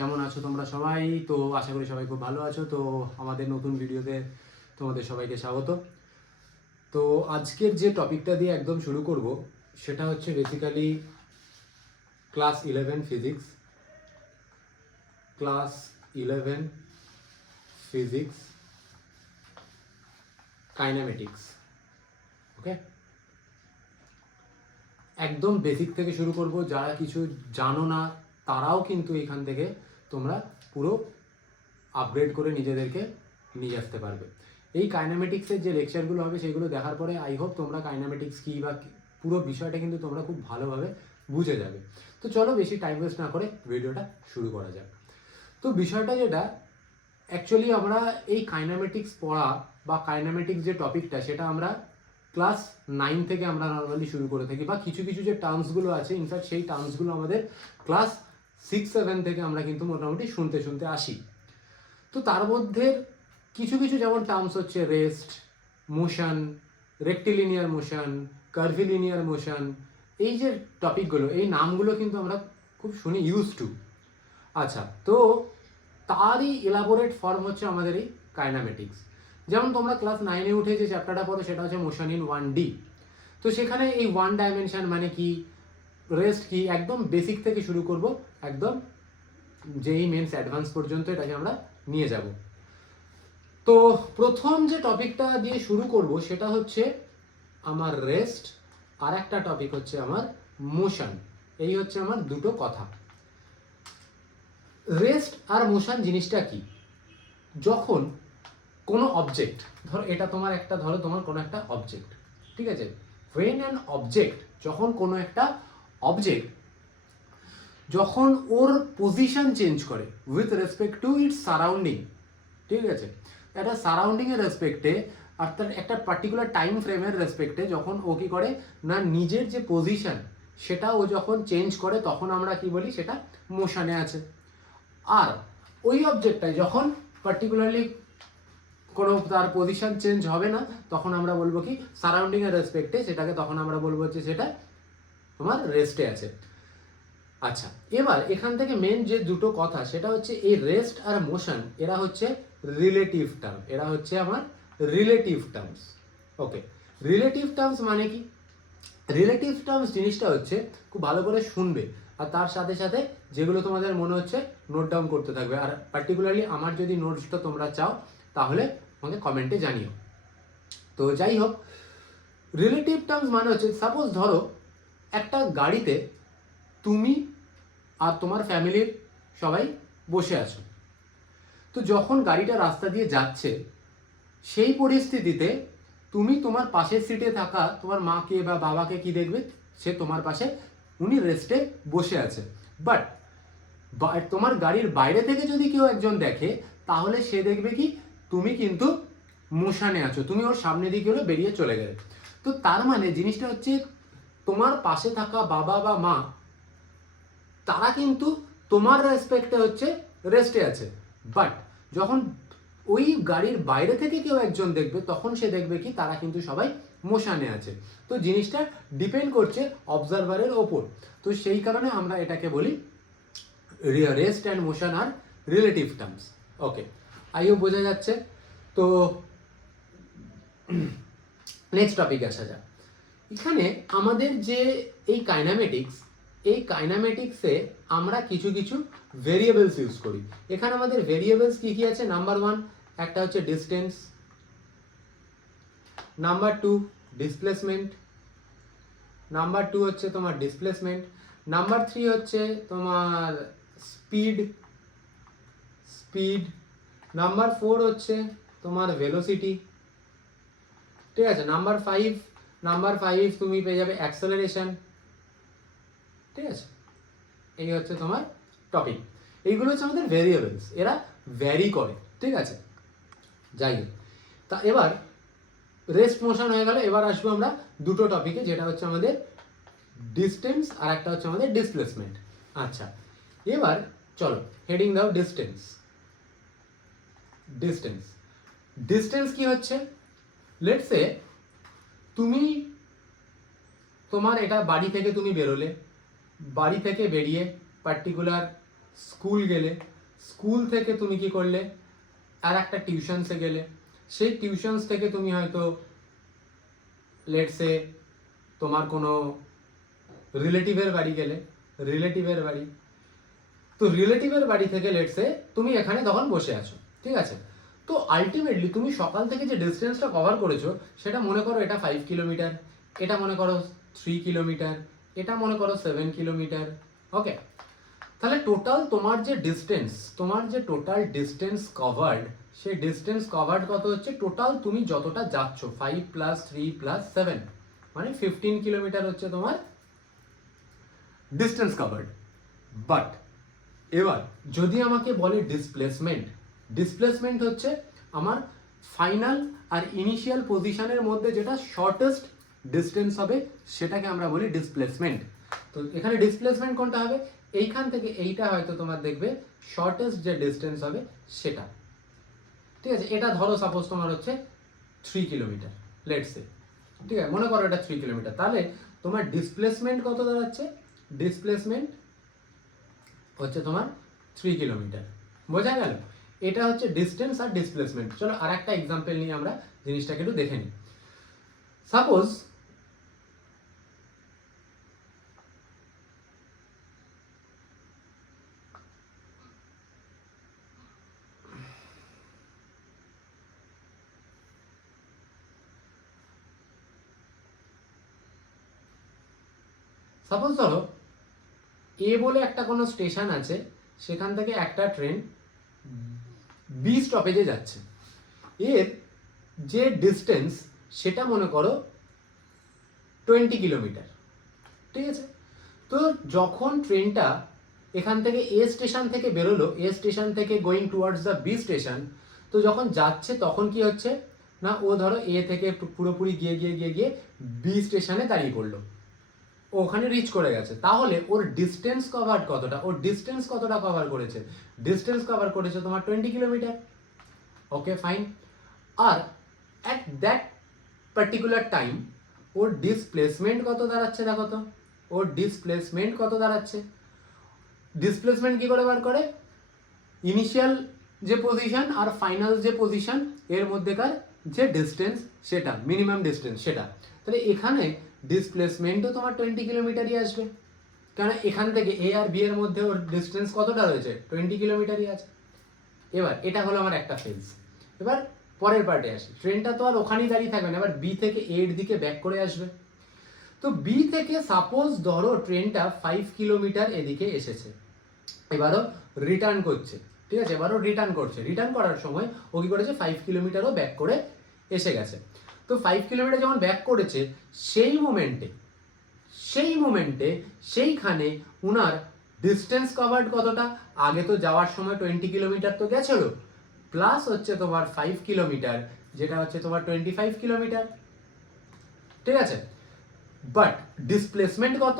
কেমন আছো তোমরা সবাই? তো আশা করি সবাই খুব ভালো আছো। তো আমাদের নতুন ভিডিওতে তোমাদের সবাইকে স্বাগত। তো আজকের যে টপিকটা দিয়ে একদম শুরু করব সেটা হচ্ছে basically class 11 physics. Class 11 physics kinematics. Okay, একদম বেসিক থেকে শুরু করব। যারা কিছু জানো না তারাও কিন্তু এখান থেকে তোমরা পুরো আপগ্রেড করে নিজেদেরকে নিয়ে আসতে পারবে। এই কাইনেমেটিক্সের যে লেকচারগুলো হবে সেগুলো দেখার পরে আই হোপ তোমরা কাইনেমেটিক্স কী বা পুরো বিষয়টা কিন্তু তোমরা খুব ভালোভাবে বুঝে যাবে। তো চলো বেশি টাইম ওয়েস্ট না করে ভিডিওটা শুরু করা যাক। তো বিষয়টা যেটা অ্যাকচুয়ালি আমরা এই কাইনেমেটিক্স পড়া বা কাইনেমেটিক্স যে টপিকটা সেটা আমরা ক্লাস 9 থেকে আমরা নর্মালি শুরু করে থাকি, বা কিছু কিছু যে টার্মসগুলো আছে ইনফ্যাক্ট সেই টার্মসগুলো আমাদের ক্লাস 6-7 থেকে আমরা কিন্তু মোটামুটি শুনতে শুনতে আসি। তো তার মধ্যে কিছু কিছু যেমন টার্মস হচ্ছে rest, motion, rectilinear motion, curvilinear motion, এই যে টপিকগুলো, এই নামগুলো কিন্তু আমরা খুব শুনি ইউজ টু। আচ্ছা, তো তারই এলাবোরেট ফর্ম হচ্ছে আমাদের এই কাইনামেটিক্স। যেমন তোমরা ক্লাস 9-এ উঠে যে চ্যাপ্টারটা পড়ো সেটা হচ্ছে মোশন ইন 1D। তো সেখানে এই 1 ডাইমেনশন মানে কি, রেস্ট কি, একদম বেসিক থেকে শুরু করব, একদম যেই মেন্স অ্যাডভান্স পর্যন্ত এটাকে আমরা নিয়ে যাব। তো প্রথম যে টপিকটা দিয়ে শুরু করব সেটা হচ্ছে আমার রেস্ট, আর একটা টপিক হচ্ছে আমার মোশন। এই হচ্ছে আমার দুটো কথা। রেস্ট আর মোশন জিনিসটা কি? যখন কোনো অবজেক্ট, ধরো এটা তোমার একটা, ধরো তোমার কোনো একটা অবজেক্ট, ঠিক আছে? when an object, যখন কোনো একটা অবজেক্ট যখন ওর পজিশন চেঞ্জ করে with respect to its surrounding, ঠিক আছে, একটা সারাউন্ডিংয়ের রেসপেক্টে, অর্থাৎ একটা পার্টিকুলার টাইম ফ্রেমের রেসপেক্টে যখন ও কী করে না নিজের যে পজিশন সেটা ও যখন চেঞ্জ করে তখন আমরা কি বলি সেটা মোশনে আছে। আর ওই অবজেক্টটাই যখন পার্টিকুলারলি কোনো তার পজিশন চেঞ্জ হবে না তখন আমরা বলবো কি সারাউন্ডিংয়ের রেসপেক্টে, সেটাকে তখন আমরা বলবো যে সেটা তোমার রেস্টে আছে। আচ্ছা, এবার এখান থেকে মেন যে দুটো কথা সেটা হচ্ছে এই রেস্ট আর মোশন, এরা হচ্ছে রিলেটিভ টার্ম, এরা হচ্ছে আমার রিলেটিভ টার্মস। ওকে, রিলেটিভ টার্মস মানে কি? রিলেটিভ টার্মস জিনিসটা হচ্ছে খুব ভালো করে শুনবে, আর তার সাথে সাথে যেগুলো তোমাদের মনে হচ্ছে নোট ডাউন করতে থাকবে। আর পার্টিকুলারলি আমার যদি নোটসটা তোমরা চাও তাহলে আমাকে কমেন্টে জানিও। তো যাই হোক, রিলেটিভ টার্মস মানে হচ্ছে সাপোজ ধরো একটা গাড়িতে তুমি আর তোমার ফ্যামিলির সবাই বসে আছো। তো যখন গাড়িটা রাস্তা দিয়ে যাচ্ছে সেই পরিস্থিতিতে তুমি তোমার পাশের সিটে থাকা তোমার মাকে বা বাবাকে কি দেখবে, সে তোমার পাশে, উনি রেস্টে বসে আছে। বাট তোমার গাড়ির বাইরে থেকে যদি কেউ একজন দেখে তাহলে সে দেখবে কি তুমি কিন্তু মোশনে আছো, তুমি ওর সামনে দিকে হলো বেরিয়ে চলে গেলে। তো তার মানে জিনিসটা হচ্ছে তোমার পাশে থাকা বাবা বা মা তারা কিন্তু তোমার রেসপেক্টে হচ্ছে রেস্টে আছে। বাট যখন ওই গাড়ির বাইরে থেকে কেউ একজন দেখবে তখন সে দেখবে কি তারা কিন্তু সবাই মোশনে আছে। তো জিনিসটা ডিপেন্ড করছে অবজারভারের ওপর। তো সেই কারণে আমরা এটাকে বলি রেস্ট অ্যান্ড মোশন আর রিলেটিভ টার্মস। ওকে, আইও বোঝা যাচ্ছে। তো নেক্সট টপিক আসা যাক। এখানে আমাদের যে এই কাইনামেটিক্স, এই কাইনামেটিক্সে আমরা কিছু কিছু ভেরিয়েবলস ইউজ করি। এখানে আমাদের ভেরিয়েবলস কি কি আছে? নাম্বার 1 একটা হচ্ছে ডিস্টেন্স, নাম্বার 2 ডিসপ্লেসমেন্ট, নাম্বার 2 হচ্ছে তোমার ডিসপ্লেসমেন্ট, নাম্বার 3 হচ্ছে তোমার স্পিড, নাম্বার 4 হচ্ছে তোমার ভেলোসিটি, ঠিক আছে। নাম্বার 5 তুমি পেয়ে যাবে অ্যাক্সেলারেশন, ঠিক আছে। এই হচ্ছে তোমার টপিক। এইগুলো হচ্ছে আমাদের ভেরিয়েবলস, এরা ভ্যারি করে, ঠিক আছে। যাই হোক, তা এবার রেস্ট মোশন হয়ে গেল। এবার আসবো আমরা দুটো টপিকে, যেটা হচ্ছে আমাদের ডিস্টেন্স আর একটা হচ্ছে আমাদের ডিসপ্লেসমেন্ট। আচ্ছা, এবার চলো হেডিং দাও ডিস্টেন্স। ডিস্টেন্স কি হচ্ছে? লেটস সে তুমি তোমার এটা বাড়ি থেকে তুমি বেরোলে, বাড়ি থেকে বেরিয়ে পার্টিকুলার স্কুল গেলে, স্কুল থেকে তুমি কি করলে আর একটা টিউশনসে গেলে, সেই টিউশনস থেকে তুমি হয়তো লেটসে তোমার কোনো রিলেটিভের বাড়ি গেলে, রিলেটিভের বাড়ি, তো রিলেটিভের বাড়ি থেকে লেটসে তুমি এখানে তখন বসে আছো, ঠিক আছে। তো আলটিমেটলি তুমি সকাল থেকে যে ডিস্টেন্সটা কভার করেছো সেটা মনে করো এটা 5 কিলোমিটার, এটা মনে করো 3 কিলোমিটার, এটা মনে করো 7 কিলোমিটার, ওকে। তাহলে টোটাল তোমার যে ডিস্টেন্স, তোমার যে টোটাল ডিস্টেন্স কভার্ড, সেই ডিস্টেন্স কভার্ড কত হচ্ছে, টোটাল তুমি যতটা যাচ্ছ 5 + 3 + 7 মানে 15 কিলোমিটার হচ্ছে তোমার ডিস্টেন্স কভার্ড। বাট এবার যদি আমাকে বলে ডিসপ্লেসমেন্ট, ডিসপ্লেসমেন্ট হচ্ছে আমার ফাইনাল আর ইনিশিয়াল পজিশনের মধ্যে যেটা শর্টেস্ট ডিস্টেন্স হবে সেটাকে আমরা বলি ডিসপ্লেসমেন্ট। তো এখানে ডিসপ্লেসমেন্ট কোনটা হবে, এইখান থেকে এইটা হয়তো তোমার দেখবে শর্টেস্ট যে ডিস্টেন্স হবে সেটা, ঠিক আছে। এটা ধরো সাপোজ তোমার হচ্ছে 3 কিলোমিটার, লেটস সে, ঠিক আছে, মনে করো এটা 3 কিলোমিটার, তাহলে তোমার ডিসপ্লেসমেন্ট কত দাঁড়াচ্ছে, ডিসপ্লেসমেন্ট হচ্ছে তোমার 3 কিলোমিটার, বোঝা গেল। এটা হচ্ছে ডিস্টেন্স আর ডিসপ্লেসমেন্ট। চলো আর একটা এক্সাম্পল নিয়ে আমরা জিনিসটাকে একটু দেখে নিই। সাপোজ ধরো এ বলে একটা কোনো স্টেশন আছে, সেখান থেকে একটা ট্রেন বি স্টপেজে যাচ্ছে, এর যে ডিস্টেন্স সেটা মনে করো 20 কিলোমিটার, ঠিক আছে। তো যখন ট্রেনটা এখান থেকে এ স্টেশন থেকে বেরোলো, এ স্টেশন থেকে going towards the B station, তো যখন যাচ্ছে তখন কি হচ্ছে না, ও ধরো এ থেকে পুরোপুরি গিয়ে গিয়ে গিয়ে গিয়ে বি স্টেশনে দাঁড়িয়ে পড়লো, ওখানে রিচ করে গেছে। তাহলে ওর ডিস্টেন্স কভার কতটা, ওর ডিস্টেন্স কতটা কভার করেছে, ডিস্টেন্স কভার করেছে তোমার 20 কিলোমিটার, ওকে ফাইন। আর অ্যাট দ্যাট পার্টিকুলার টাইম ওর ডিসপ্লেসমেন্ট কত দাঁড়াচ্ছে, দেখো তো ওর ডিসপ্লেসমেন্ট কত দাঁড়াচ্ছে। ডিসপ্লেসমেন্ট কি করে বার করে, ইনিশিয়াল যে পজিশন আর ফাইনাল যে পজিশন এর মধ্যেকার যে ডিস্টেন্স সেটা, মিনিমাম ডিস্টেন্স সেটা। তাহলে এখানে ডিসপ্লেসমেন্টও তোমার 20 কিলোমিটারই আসবে, কারণ এখান থেকে এ আর বি এর মধ্যে ওর ডিস্টেন্স কতটা রয়েছে, 20 কিলোমিটারই আছে। এবার এটা হলো আমার একটা ফেজ। এবার পরের পার্টে আসি, ট্রেনটা তো আর ওখানেই দাঁড়িয়ে থাকবে না, এবার বি থেকে এর দিকে ব্যাক করে আসবে। তো বি থেকে সাপোজ ধরো ট্রেনটা 5 কিলোমিটার এদিকে এসেছে, এবারও রিটার্ন করছে, ঠিক আছে, এবারও রিটার্ন করছে, রিটার্ন করার সময় ও কি করেছে 5 কিলোমিটারও ব্যাক করে এসে গেছে। তো 5 কিলোমিটার যখন ব্যাক করেছে সেই মোমেন্টে সেইখানে উনার ডিস্টেন্স কভার্ড কতটা, আগে তো যাওয়ার সময় 20 কিলোমিটার তো গেছিল, প্লাস হচ্ছে তোমার 5 কিলোমিটার যেটা হচ্ছে তোমার 25 কিলোমিটার, ঠিক আছে। বাট ডিসপ্লেসমেন্ট কত,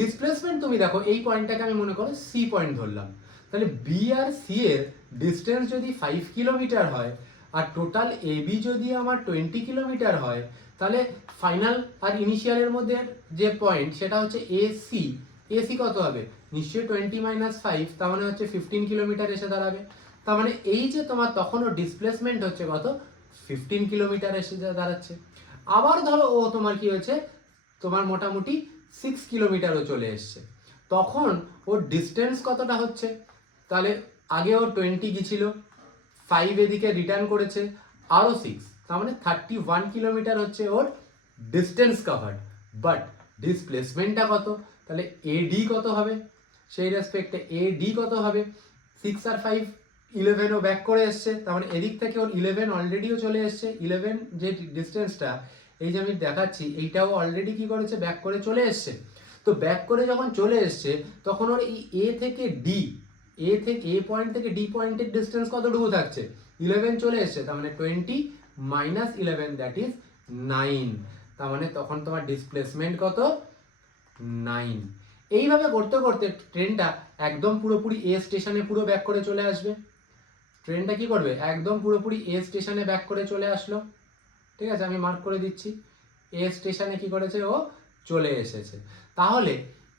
ডিসপ্লেসমেন্ট তুমি দেখো এই পয়েন্টটাকে আমি মনে করো সি পয়েন্ট ধরলাম, তাহলে বি আর সি এর ডিস্টেন্স যদি 5 কিলোমিটার হয় আর টোটাল এ বি যদি আমার 20 কিলোমিটার হয়, তাহলে ফাইনাল আর ইনিশিয়ালের মধ্যে যে পয়েন্ট সেটা হচ্ছে এসি, এসি কত হবে, নিশ্চয়ই 20 - 5, তার মানে হচ্ছে 15 কিলোমিটার এসে দাঁড়াবে। তার মানে এই যে তোমার তখনও ডিসপ্লেসমেন্ট হচ্ছে কত, 15 কিলোমিটার এসে দাঁড়াচ্ছে। আবার ধরো ও তোমার কি হয়েছে, তোমার মোটামুটি 6 কিলোমিটারও চলে এসছে, তখন ওর ডিস্টেন্স কতটা হচ্ছে, তাহলে আগে ওর 20 গিয়েছিল, 5 এদিকে রিটার্ন করেছে, আরও 6, তার মানে 31 কিলোমিটার হচ্ছে ওর ডিস্টেন্স কভার্ড। বাট ডিসপ্লেসমেন্টটা কত, তাহলে এডি কত হবে, সেই রেসপেক্টে এডি কত হবে, 6 আর 5 11 ও ব্যাক করে এসছে, তার মানে এদিক থেকে ওর 11 অলরেডিও চলে এসছে, 11 যে ডিস্টেন্সটা এই যে আমি দেখাচ্ছি এইটাও অলরেডি কি করেছে, ব্যাক করে চলে এসছে। তো ব্যাক করে যখন চলে এসছে তখন ওর এই এ থেকে ডি, এ পয়েন্ট থেকে ডি পয়েন্টের ডিস্টেন্স কতটুকু থাকছে, 11 চলে এসছে, তার মানে 20 - 11 দ্যাট ইজ 9, তার মানে তখন তোমার ডিসপ্লেসমেন্ট কত, 9। এইভাবে করতে করতে ট্রেনটা একদম পুরোপুরি এ স্টেশনে পুরো ব্যাক করে চলে আসবে। ট্রেনটা কি করবে, একদম পুরোপুরি এ স্টেশনে ব্যাক করে চলে আসলো, ঠিক আছে, আমি মার্ক করে দিচ্ছি, এ স্টেশনে কি করেছে, ও চলে এসেছে। তাহলে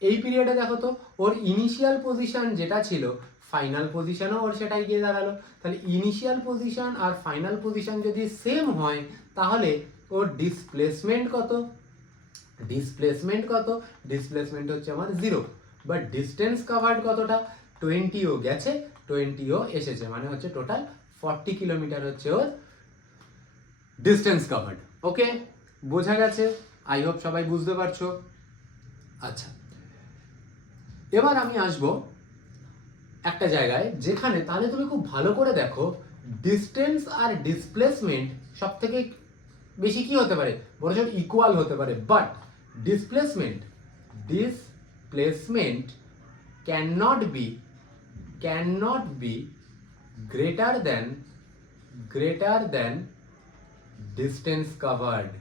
এই পিরিয়ডে দেখো তো ওর ইনিশিয়াল পজিশন যেটা ছিল ফাইনাল পজিশনও ওর সেটাই গিয়ে দাঁড়ালো। তাহলে ইনিশিয়াল পজিশন আর ফাইনাল পজিশন যদি সেম হয় তাহলে ওর ডিসপ্লেসমেন্ট কত? ডিসপ্লেসমেন্ট হচ্ছে আমার 0, বাট ডিস্টেন্স কাভার্ড কতটা? 20ও গেছে 20ও এসেছে, মানে হচ্ছে টোটাল 40 কিলোমিটার হচ্ছে ওর ডিস্টেন্স কাভার্ড। ওকে, বোঝা গেছে? আই হোপ সবাই বুঝতে পারছো। আচ্ছা, এবার আমি আসবো একটা জায়গায় যেখানে তাহলে তুমি খুব ভালো করে দেখো ডিস্টেন্স আর ডিসপ্লেসমেন্ট সব থেকে বেশি কি হতে পারে? বড়জোর ইকুয়াল হতে পারে, but displacement cannot be greater than distance covered.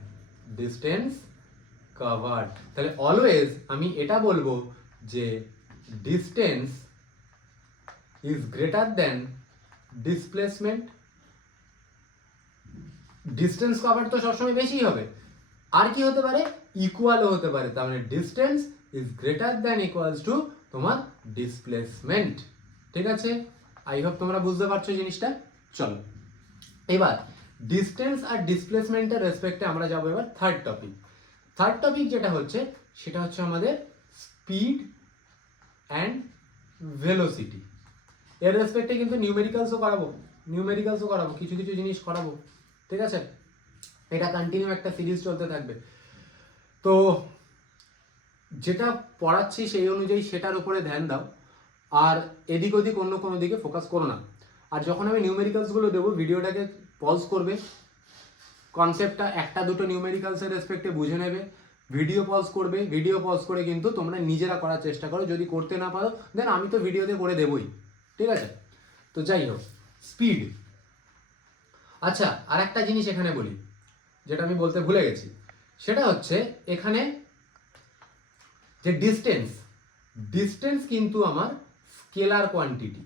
তাহলে অলওয়েজ আমি এটা বলবো যে distance is greater than displacement. Distance cover তো সবসময় বেশি হবে, আর কি হতে পারে? ইকুয়ালও হতে পারে। তার মানে distance is greater than equals to তোমার ডিসপ্লেসমেন্ট। ঠিক আছে, আই হোপ তোমরা বুঝতে পারছো জিনিসটা। চলো এবার ডিস্টেন্স আর ডিসপ্লেসমেন্টের রেসপেক্টে আমরা যাবো এবার থার্ড টপিক যেটা হচ্ছে সেটা হচ্ছে আমাদের স্পিড অ্যান্ড ভেলোসিটি। এর রেসপেক্টে কিন্তু নিউমেরিক্যালসও করাবো, কিছু জিনিস করাবো। ঠিক আছে, এটা কন্টিনিউ একটা সিরিজ চলতে থাকবে। তো যেটা পড়াচ্ছি সেই অনুযায়ী সেটার উপরে ধ্যান দাও, আর এদিক ওদিক অন্য কোনো দিকে ফোকাস করো না। আর যখন আমি নিউমেরিক্যালসগুলো দেবো ভিডিওটাকে পজ করবে, কনসেপ্টটা একটা দুটো নিউমেরিক্যালসের রেসপেক্টে বুঝে নেবে, ভিডিও পজ করে কিন্তু তোমরা নিজেরা করার চেষ্টা করো। যদি করতে না পারো দেন আমি তো ভিডিওতে করে দেবই। ঠিক আছে, তো যাই হোক, স্পিড। আচ্ছা, আর একটা জিনিস এখানে বলি যেটা আমি বলতে ভুলে গেছি, সেটা হচ্ছে এখানে যে ডিস্টেন্স কিন্তু আমার স্কেলার কোয়ান্টিটি।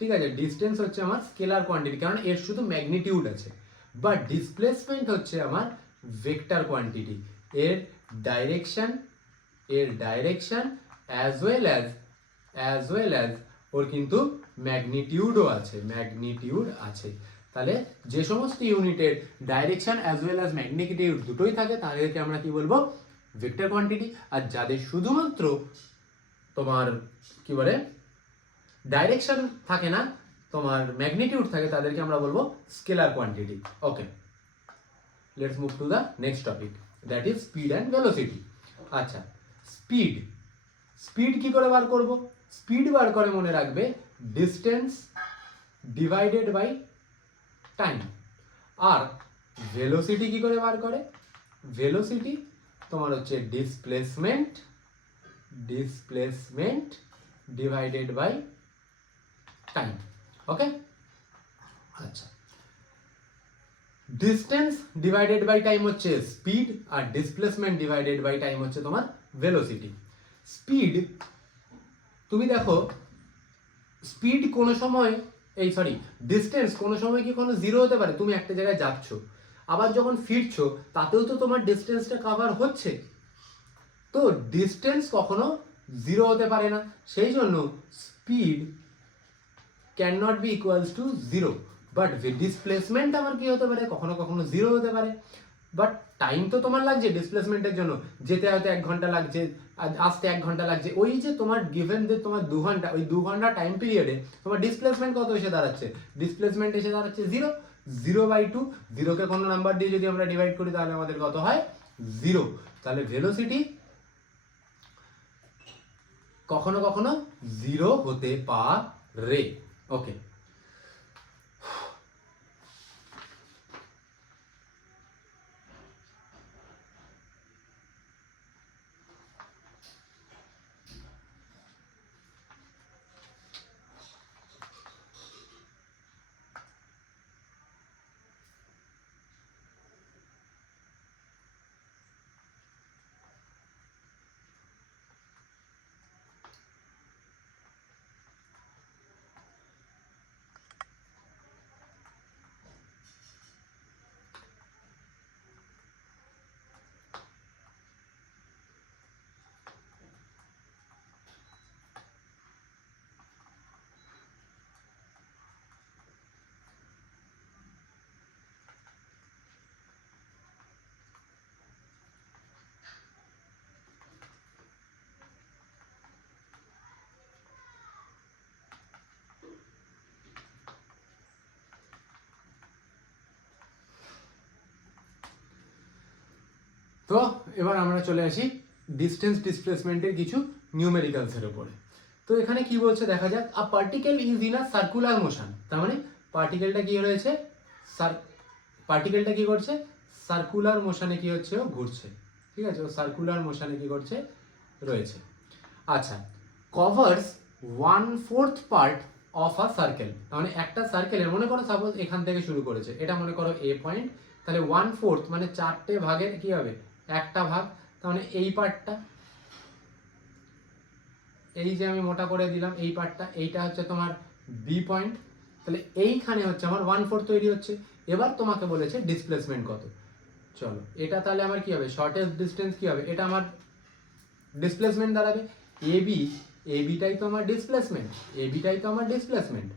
ঠিক আছে, ডিস্টেন্স হচ্ছে আমার স্কেলার কোয়ান্টিটি, কারণ এর শুধু ম্যাগনিটিউড আছে, বাট ডিসপ্লেসমেন্ট হচ্ছে আমার ভেক্টর কোয়ান্টিটি। এর ডাইরেকশন অ্যাজ ওয়েল অ্যাজ ওর কিন্তু ম্যাগনিটিউড আছে। তাহলে যে সমস্ত ইউনিটের direction as well as magnitude দুটোই থাকে তাদেরকে আমরা কি বলবো? Vector quantity. আর যাদের শুধুমাত্র তোমার কি বলে ডাইরেকশন থাকে না, তোমার ম্যাগনিটিউড থাকে, তাদেরকে আমরা বলবো scalar quantity. Okay, let's move to the next topic, that is speed and velocity. আচ্ছা, স্পিড কি করে বার করব? স্পিড বার করে মনে রাখবে ডিস্টেন্স ডিভাইডেড বাই টাইম। আর ভেলোসিটি কি করে বার করে? ভেলোসিটি তোমার হচ্ছে displacement divided by time. Okay, আচ্ছা, ডিস্টেন্স ডিভাইডেড বাই টাইম হচ্ছে স্পিড, আর ডিসপ্লেসমেন্ট ডিভাইডেড বাই টাইম হচ্ছে তোমার ভেলোসিটি। স্পিড, তুমি দেখো স্পিড কোনো সময় ডিস্টেন্স কোনো সময় কি কোনো জিরো হতে পারে? তুমি একটা জায়গায় যাচ্ছ, আবার যখন ফিরছো তাতেও তো তোমার ডিস্টেন্সটা কভার হচ্ছে, তো ডিস্টেন্স কখনো জিরো হতে পারে না। সেই জন্য speed can not be equals to zero, but displacement আমার কি হতে পারে? কখনো জিরো হতে পারে। বাট টাইম তো তোমার লাগছে ডিসপ্লেসমেন্টের জন্য, যেতে হয়তো 1 ঘন্টা লাগছে, আসতে 1 ঘন্টা লাগছে। ওই যে তোমার গিভেন যে তোমার 2 ঘন্টা, ওই 2 ঘন্টা টাইম পিরিয়ডে তোমার ডিসপ্লেসমেন্ট কত এসে দাঁড়াচ্ছে? ডিসপ্লেসমেন্ট এসে দাঁড়াচ্ছে 0/2। 0কে কোনো নাম্বার দিয়ে যদি আমরা ডিভাইড করি তাহলে আমাদের কত হয়? 0। তাহলে ভেলোসিটি কখনো 0 হতে পারে। ওকে, তো এবার আমরা চলে আসি ডিস্টেন্স ডিসপ্লেসমেন্টের কিছু নিউমেরিক্যালসের উপরে। তো এখানে কি বলছে দেখা যাক, a particle is in a circular motion, তার মানে পার্টিকেলটা কি রয়েছে, পার্টিকেলটা কি করছে, সার্কুলার মোশনে কি হচ্ছে, ও ঘুরছে, ঠিক আছে, ও সার্কুলার মোশনে কি করছে, রয়েছে। আচ্ছা, covers 1/4 part of a circle, তার মানে একটা সার্কেলের, মনে করো সাপোজ এখান থেকে শুরু করেছে, এটা মনে করো এ পয়েন্ট, তাহলে 1/4 মানে 4টে ভাগের কি হবে, একটা ভাগ, তার মানে এই পার্টটা, এই যে আমি মোটা করে দিলাম এই পার্টটা, এইটা হচ্ছে তোমার বি পয়েন্ট, তাহলে এইখানে হচ্ছে আমার 1/4 তৈরি হচ্ছে। এবার তোমাকে বলেছে ডিসপ্লেসমেন্ট কত, চলো এটা তাহলে আমার কি হবে, শর্টেস্ট ডিস্টেন্স কি হবে, এটা আমার ডিসপ্লেসমেন্ট দাঁড়াবে এবি, এবিটাই তো আমার ডিসপ্লেসমেন্ট, এবিটাই তো আমার ডিসপ্লেসমেন্ট।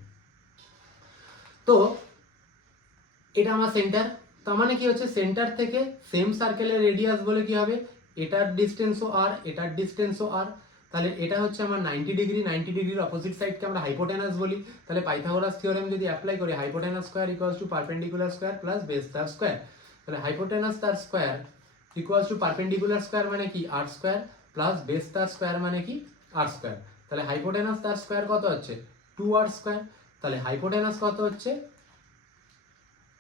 তো এটা আমার সেন্টার, তার মানে কি হচ্ছে, সেন্টার থেকে সেম সার্কেলের রেডিয়াস বলে কি হবে, এটার ডিস্টেন্সও আর, এটার ডিস্টেন্সও আর, তাহলে এটা হচ্ছে আমার 90 ডিগ্রি, 90 ডিগ্রির অপোজিট সাইডকে আমরা হাইপোটেনাস বলি। তাহলে পাইথাগোরাস থিওরেম যদি অ্যাপ্লাই করি, hypotenuse square equals to perpendicular square plus base তার স্কয়ার, তাহলে হাইপোটেনাস তার square equals to perpendicular square মানে কি আর স্কয়ার প্লাস বেস তার স্কয়ার মানে কি আর স্কয়ার, তাহলে হাইপোটেনাস তার স্কয়ার কত হচ্ছে 2r স্কয়ার, তাহলে হাইপোটেনাস কত হচ্ছে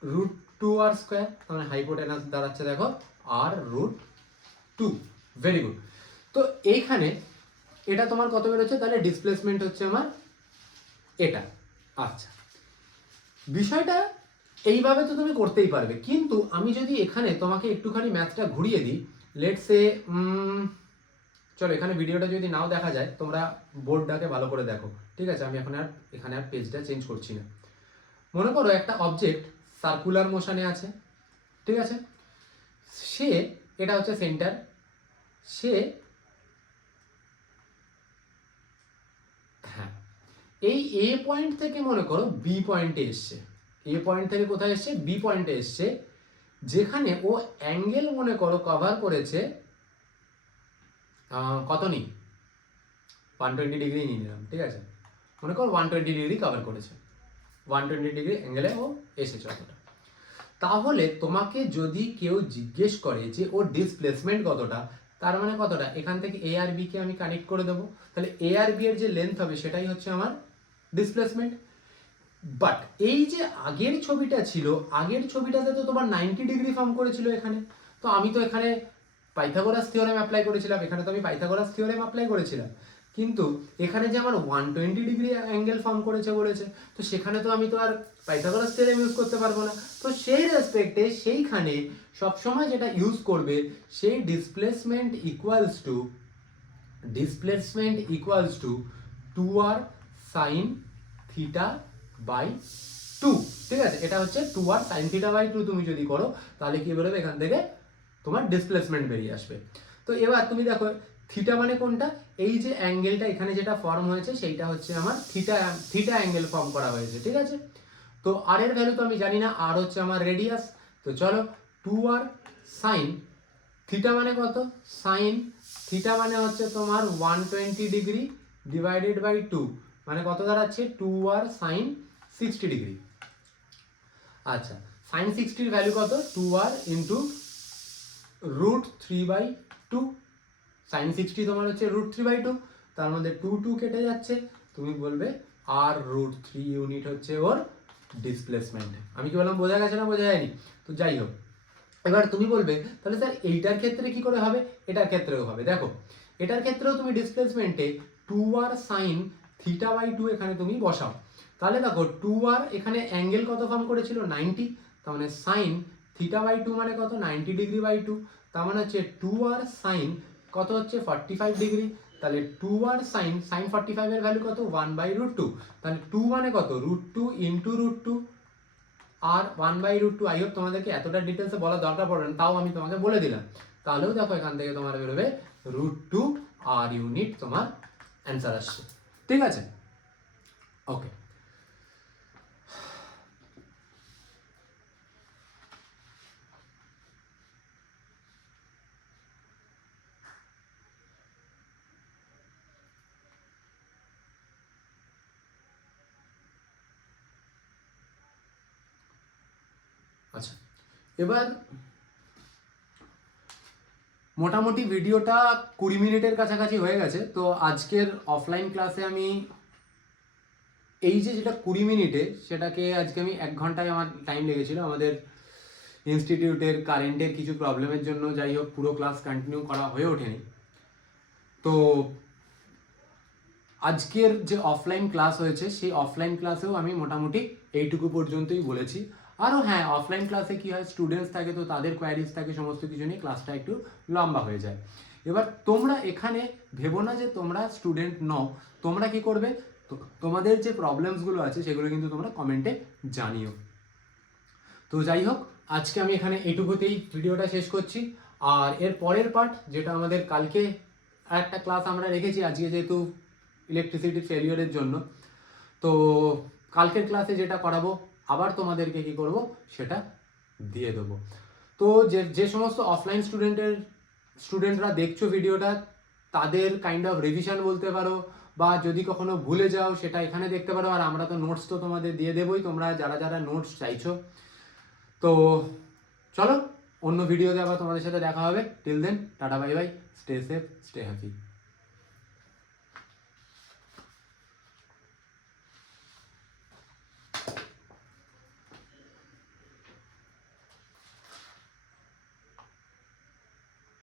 √2r স্কয়ার, তাহলে হাইপোটেনাস দাঁড়াচ্ছে দেখো r√2। Very good. তো এইখানে এটা তোমার কত বেরোচ্ছে, তাহলে ডিসপ্লেসমেন্ট হচ্ছে আমার এটা। আচ্ছা, বিষয়টা এইভাবে তো তুমি করতেই পারবে, কিন্তু আমি যদি এখানে তোমাকে একটুখানি ম্যাথটা ঘুরিয়ে দিই, লেটস সে, চলো এখানে ভিডিওটা যদি নাও দেখা যায়, তোমরা বোর্ডটাকে ভালো করে দেখো, ঠিক আছে, আমি এখানে আর পেজটা চেঞ্জ করছি না। মনে করো একটা অবজেক্ট সার্কুলার মোশনে আছে, ঠিক আছে, সে, এটা হচ্ছে সেন্টার, সে, হ্যাঁ, এই এ পয়েন্ট থেকে মনে করো বি পয়েন্টে এসছে, এ পয়েন্ট থেকে কোথায় এসছে, বি পয়েন্টে এসছে, যেখানে ও অ্যাঙ্গেল মনে করো কভার করেছে, কত নিই 120 ডিগ্রি নিয়ে নিলাম, ঠিক আছে, মনে করো 120 ডিগ্রি কভার করেছে, 120 ডিগ্রি অ্যাঙ্গেলে ও এসেছে অতটা। তাহলে তোমাকে যদি কেউ জিজ্ঞেস করে যে ওর ডিসপ্লেসমেন্ট কতটা, তার মানে কতটা, এখান থেকে এ আর বি কে আমি কানেক্ট করে দেবো, তাহলে এ আর বি এর যে লেন্থ হবে সেটাই হচ্ছে আমার ডিসপ্লেসমেন্ট। বাট এই যে আগের ছবিটা ছিল, আগের ছবিটাতে তো তোমার 90 ডিগ্রি ফর্ম করেছিল এখানে, তো আমি তো এখানে পাইথাগোরাস থিওরেম অ্যাপ্লাই করেছিলাম, এখানে তো আমি পাইথাগোরাস থিওরেম অ্যাপ্লাই করেছিলাম, কিন্তু এখানে যে আমার 120 ডিগ্রি অ্যাঙ্গেল ফর্ম করেছে বলেছে, তো সেখানে তো আমি তো আর পাইথাগোরাস থিওরেম ইউজ করতে পারবো না। তো সেই রেসপেক্টে সেইখানে সবসময় যেটা ইউজ করবে, সেই displacement equals to 2r sine theta by 2, ঠিক আছে, এটা হচ্ছে 2r সাইন থিটা বাই 2, তুমি যদি করো তাহলে কি বেরোবে, এখান থেকে তোমার ডিসপ্লেসমেন্ট বেরিয়ে আসবে। তো এবার তুমি দেখো থিটা মানে কোনটা, এই যে অ্যাঙ্গেলটা এখানে যেটা ফর্ম হয়েছে সেইটা হচ্ছে আমার থিটা অ্যাঙ্গেল ফর্ম করা হয়েছে, ঠিক আছে। তো আর এর ভ্যালু তো আমি জানি না, আর হচ্ছে আমার রেডিয়াস, তো চলো 2r সাইন থিটা মানে কত, সাইন থিটা মানে হচ্ছে তোমার 120 ডিগ্রি ডিভাইডেড বাই 2, মানে কত দাঁড়াচ্ছে 2r সাইন 60 ডিগ্রি। আচ্ছা, সাইন 60 এর ভ্যালু কত, 2r ইন্টু √3/2, সাইন 60 তোমার হচ্ছে √3/2, তার মধ্যে 2 কেটে যাচ্ছে, তুমি বলবে r√3 ইউনিট হচ্ছে ওর ডিসপ্লেসমেন্ট। আমি কি বললাম, বোঝা গেছে না বোঝা যায়নি? তো যাই হোক, এবার তুমি বলবে তাহলে স্যার এইটার ক্ষেত্রে কি করে হবে, এটার ক্ষেত্রেও হবে। দেখো এটার ক্ষেত্রেও তুমি ডিসপ্লেসমেন্টে 2r সাইন থিটা বাই 2 এখানে তুমি বসাও, তাহলে দেখো 2r এখানে অ্যাঙ্গেল কত ফর্ম করেছিল 90, তার মানে সাইন থিটা বাই 2 মানে কত 90 ডিগ্রি বাই 2, তার মানে হচ্ছে 2r সাইন কত হচ্ছে 45 ডিগ্রি, তাহলে 2r সাইন 45 এর ভ্যালু কত 1/√2, তাহলে 2 মানে কত √2 ইন্টু √2 আর 1/√2। আই হোপ তোমাদেরকে এতটা ডিটেলসে বলা দরকার পড়ে না, তাও আমি তোমাকে বলে দিলাম। তাহলেও দেখো এখান থেকে তোমার বেরোবে √2 আর ইউনিট তোমার অ্যান্সার আসছে, ঠিক আছে, ওকে। আচ্ছা, এবার মোটামুটি ভিডিওটা 20 মিনিটের কাছাকাছি হয়ে গেছে। তো আজকের অফলাইন ক্লাসে আমি এই যেটা 20 মিনিটে, সেটাকে আজকে আমি 1 ঘন্টায় আমার টাইম লেগেছিল আমাদের ইনস্টিটিউটের কারেন্টের কিছু প্রবলেমের জন্য। যাই হোক, পুরো ক্লাস কন্টিনিউ করা হয়ে ওঠেনি। তো আজকের যে অফলাইন ক্লাস হয়েছে সেই অফলাইন ক্লাসেও আমি মোটামুটি এইটুকু পর্যন্তই বলেছি। আরও হ্যাঁ, অফলাইন ক্লাসে কী হয়, স্টুডেন্টস থাকে, তো তাদের কোয়ারিজ থাকে, সমস্ত কিছু নিয়ে ক্লাসটা একটু লম্বা হয়ে যায়। এবার তোমরা এখানে ভেবো না যে তোমরা স্টুডেন্ট নও, তোমরা কি করবে, তোমাদের যে প্রবলেমসগুলো আছে সেগুলো কিন্তু তোমরা কমেন্টে জানিও। তো যাই হোক, আজকে আমি এখানে এইটুকুতেই ভিডিওটা শেষ করছি। আর এর পরের পার্ট, যেটা আমাদের কালকে একটা ক্লাস আমরা রেখেছি, আজকে যেহেতু ইলেকট্রিসিটি ফেলিওরের জন্য, তো কালকের ক্লাসে যেটা করাবো আবার তোমাদেরকে কি করব সেটা দিয়ে দেবো। তো যে সমস্ত অফলাইন স্টুডেন্টরা দেখছো ভিডিওটা, তাদের কাইন্ড অফ রিভিশন বলতে পারো, বা যদি কখনো ভুলে যাও সেটা এখানে দেখতে পারো। আর আমরা তো নোটস তো তোমাদের দিয়ে দেবোই, তোমরা যারা যারা নোটস চাইছো। তো চলো, অন্য ভিডিওতে আবার তোমাদের সাথে দেখা হবে। Till then, ta-ta bye bye, stay safe, stay happy.